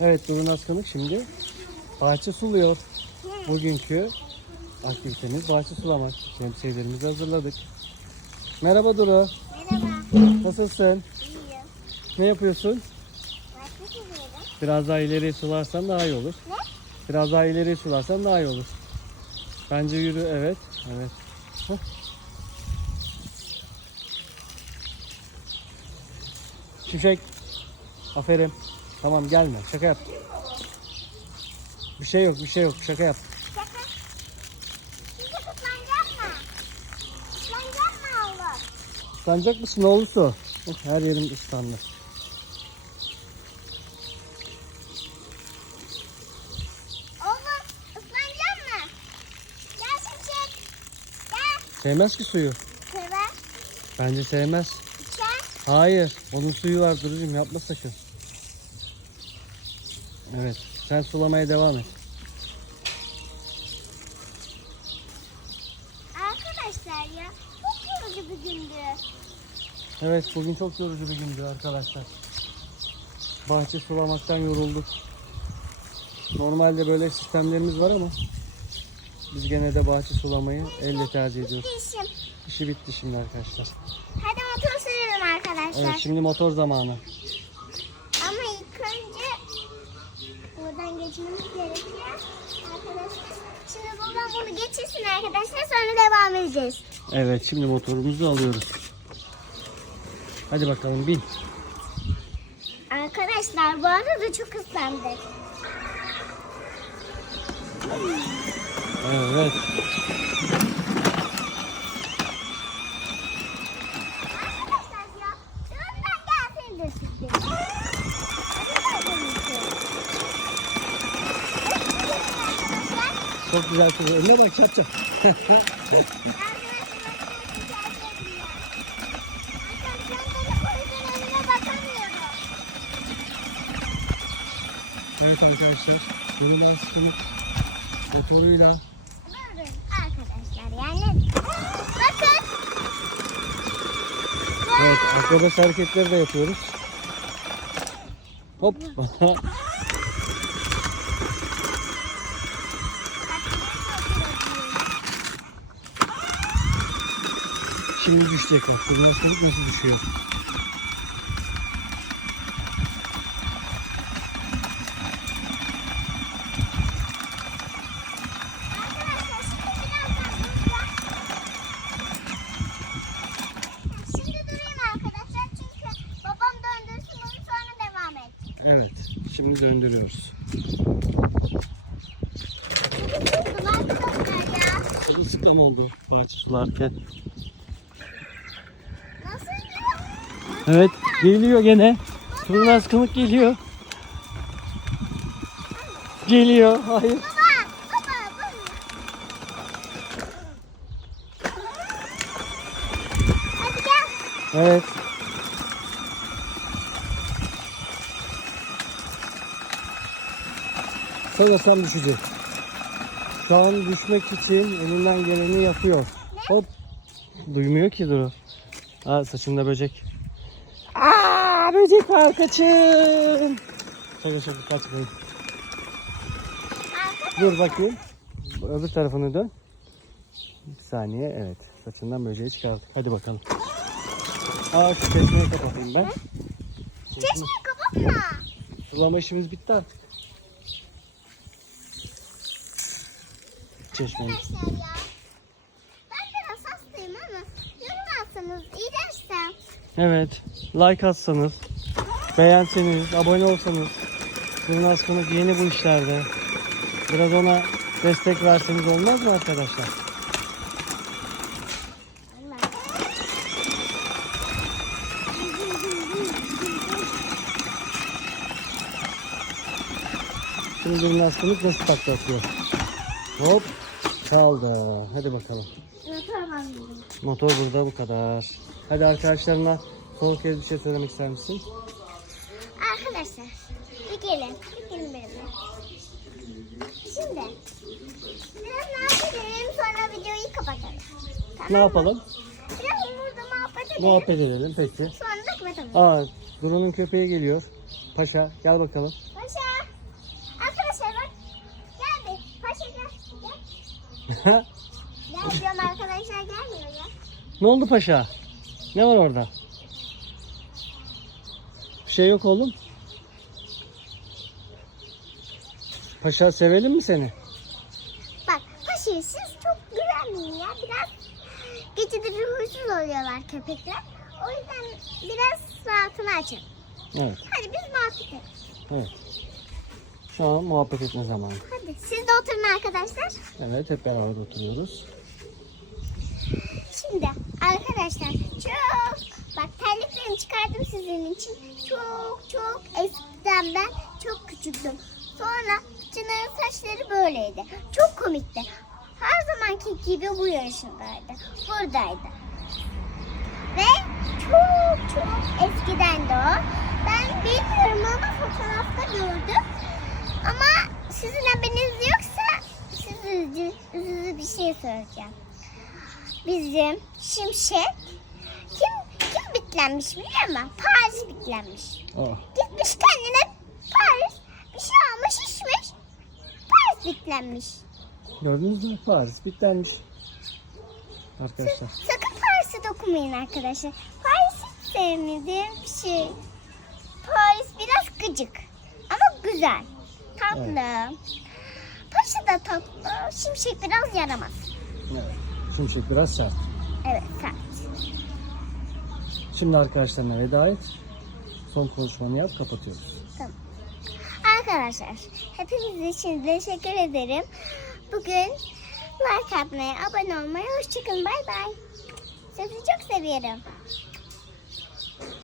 Evet Duru Naskınık şimdi bahçe suluyor. Bugünkü aktivitemiz bahçe sulamak. Şemsiyelerimizi hazırladık. Merhaba Duru. Merhaba. Nasılsın? İyiyim. Ne yapıyorsun? Başka soruyorum. Biraz daha ileriye sularsan daha iyi olur. Ne? Biraz daha ileriye sularsan daha iyi olur. Bence yürü evet. Evet. Hah. Şimşek. Aferin. Tamam gelme. Şaka yap. Bir şey yok, bir şey yok. Şaka yap. Şaka. Şimdi kutlanacak mı? Kutlanacak mı oğlum? Islanacak mısın ne olursa? Of, her yerim ıslandı. Oğlum ıslanacak mı? Gel Şimşek. Gel. Sevmez ki suyu. Sever. Bence sevmez. İçer. Hayır. Onun suyu var Duru'cum yapma sakın. Evet. Sen sulamaya devam et. Arkadaşlar ya çok yorucu bir gündü. Evet bugün çok yorucu bir gündü arkadaşlar. Bahçe sulamaktan yorulduk. Normalde böyle sistemlerimiz var ama biz gene de bahçe sulamayı elle tercih ediyoruz. İşi bitti şimdi arkadaşlar. Hadi motor sürelim arkadaşlar. Evet şimdi motor zamanı. Geçirsin arkadaşlar sonra devam edeceğiz. Evet şimdi motorumuzu alıyoruz. Hadi bakalım bin. Arkadaşlar bu arada çok ıslandık. Evet. Arkadaşlar ya önden gelsene de siz de. Çok güzel kız. Önüne bak çarpacak. Evet arkadaşlar. Yolun aslında motoruyla Arkadaşlar yani bakın evet akrobat hareketleri de yapıyoruz. Hop. Şimdi düşecek bak. Görüyorsunuz nasıl düşüyor. Evet. Şimdi döndürüyoruz. Sırılsıklam oldu bahçe sularken. Nasıl gidiyor? Evet geliyor gene. Turnaz kımık geliyor. Geliyor. Hayır. Evet. Sanırsam düşecek. Şu an düşmek için elinden geleni yapıyor. Hop. Duymuyor ki Duru. Aa saçında böcek. Aa böcek var kaçın. Şaka şaka kaçmayın. Arkadaşlar. Dur bakayım. Öbür tarafını dön. Bir saniye evet. Saçından böceği çıkardık. Hadi bakalım. Aa şu çeşmeyi kapatayım ben. Çeşmeyi kapatma. Sulama işimiz bitti artık. Çeşmeyi. Arkadaşlar ya. Ben biraz hastayım ama yorulmazsanız iyileşsem. Evet. Like atsanız, beğenseniz, abone olsanız. Yılmaz Konuk yeni bu işlerde. Biraz ona destek verseniz olmaz mı arkadaşlar? Şimdi Yılmaz Konuk nasıl takla atıyor? Hop. Kaldı. Hadi bakalım. Motor burada bu kadar. Hadi arkadaşlarına Son kez bir şey söylemek ister misin? Arkadaşlar bir gelin. Bir gelin benimle. Şimdi biraz muhabbet edelim sonra videoyu kapatalım. Tamam Ne yapalım? Biraz burada muhabbet edelim. Muhabbet edelim peki. Sonra da kapatalım. Aa, Duru'nun köpeği geliyor. Paşa gel bakalım. Paşa. Arkadaşlar bak. Gel. Paşa gel. Gel. Gel diyorum arkadaşlar gelmiyor ya. ne oldu paşa? Ne var orada? Şey yok oğlum. Paşa sevelim mi seni? Bak paşayı siz çok güvenmeyin ya. Biraz geceleri huysuz oluyorlar köpekler. O yüzden biraz rahatını açın. Evet, Hadi biz muhabbet edelim. evet. Şu an muhabbet etme zamanı. Hadi siz de oturun arkadaşlar. Evet, hep beraber oturuyoruz. Şimdi arkadaşlar çok terliklerimi çıkardım sizin için. Çok çok eskiden ben çok küçüktüm. Sonra Çınar'ın saçları böyleydi. Çok komikti. Her zamanki gibi bu yaşındaydı. Buradaydı. Ve çok çok eskiden de o. Ben bilmiyorum ama fotoğrafta gördüm. Ama sizin haberiniz yoksa size bir şey söyleyeceğim bizim Şimşek kim bitlenmiş biliyor musun? Paris bitlenmiş. Oh, Gitmiş kendine Paris bir şey almış içmiş. Paris bitlenmiş. gördünüz mü? Paris bitlenmiş. Arkadaşlar. Sakın Paris'e dokunmayın arkadaşlar. Paris hiç sevmediğim bir şey. Paris biraz gıcık ama güzel. Tatlı. Paşa da tatlı. Şimşek biraz yaramaz. Evet. Şimşek biraz sert. Evet sert. Şimdi arkadaşlarına veda et. Son konuşmanı yap, kapatıyoruz. Arkadaşlar hepiniz için teşekkür ederim. Bugün like atmayı, abone olmayı, hoşçakalın. Bay bay. Sizi çok seviyorum.